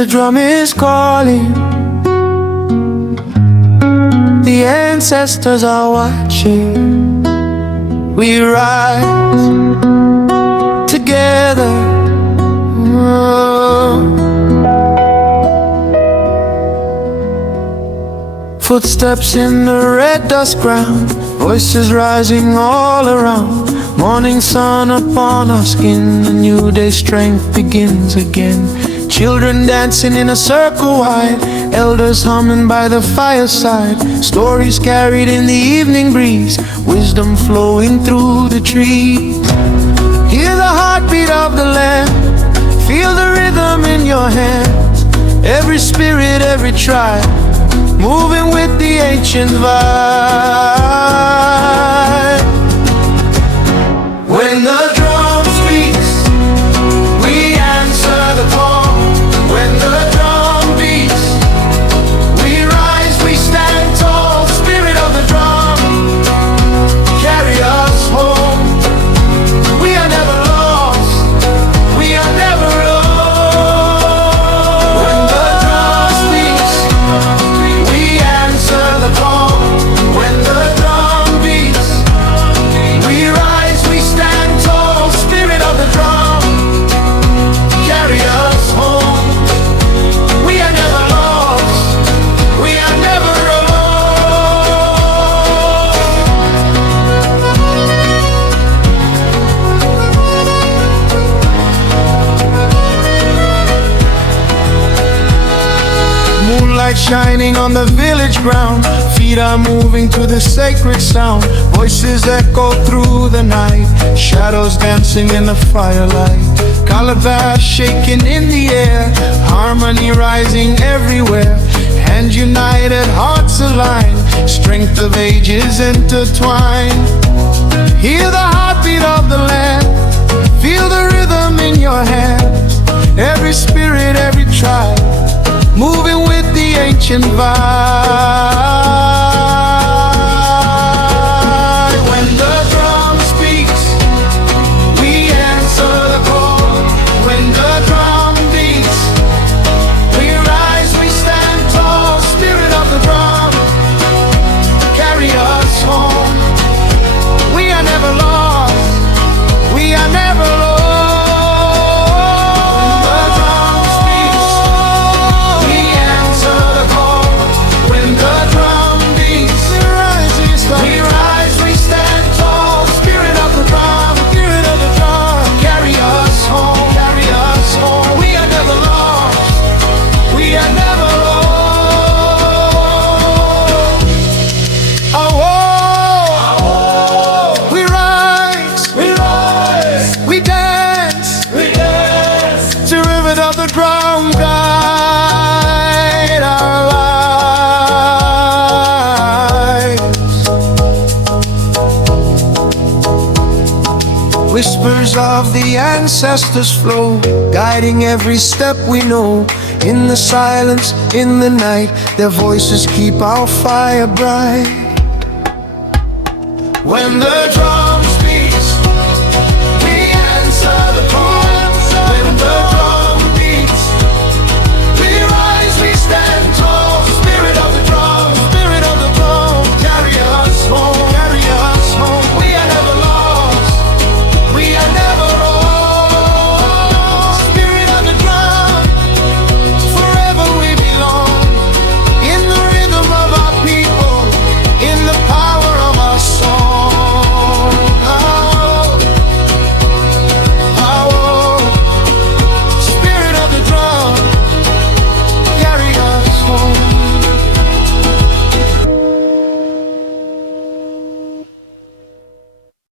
The drum is calling, the ancestors are watching. We rise together. Footsteps in the red dust ground, voices rising all around. Morning sun upon our skin, a new day's strength begins again. Children dancing in a circle wide, elders humming by the fireside. Stories carried in the evening breeze, wisdom flowing through the trees. Hear the heartbeat of the land, feel the rhythm in your hands. Every spirit, every tribe, moving with the ancient vibe. When the drum speaks, we answer the call. When the drum beats, we rise, we stand tall. Spirit of the drum, carry us home. We are never lost, we are never alone. When the drum speaks, we answer the call. When the drum beats, we rise, we stand tall. Spirit of the drum, carry us home. We are never lost, we are never alone. Moonlight shining on the village ground, feet are moving to the sacred sound. Voices echo through the night, shadows dancing in the firelight. Calabash shaking in the air, harmony rising everywhere. Hands united, hearts aligned, strength of ages intertwined. Hear the heartbeat of the land, feel the rhythm in your hands. Every spirit, every tribe, moving with the ancient vibe. When the drum speaks, we answer the call. When the drum beats, we rise, we stand tall. Spirit of the drum, carry us home. We are never lost, we are never lost. The drum guide our lives. Whispers of the ancestors flow, guiding every step we know. In the silence, in the night, their voices keep our fire bright. When the drum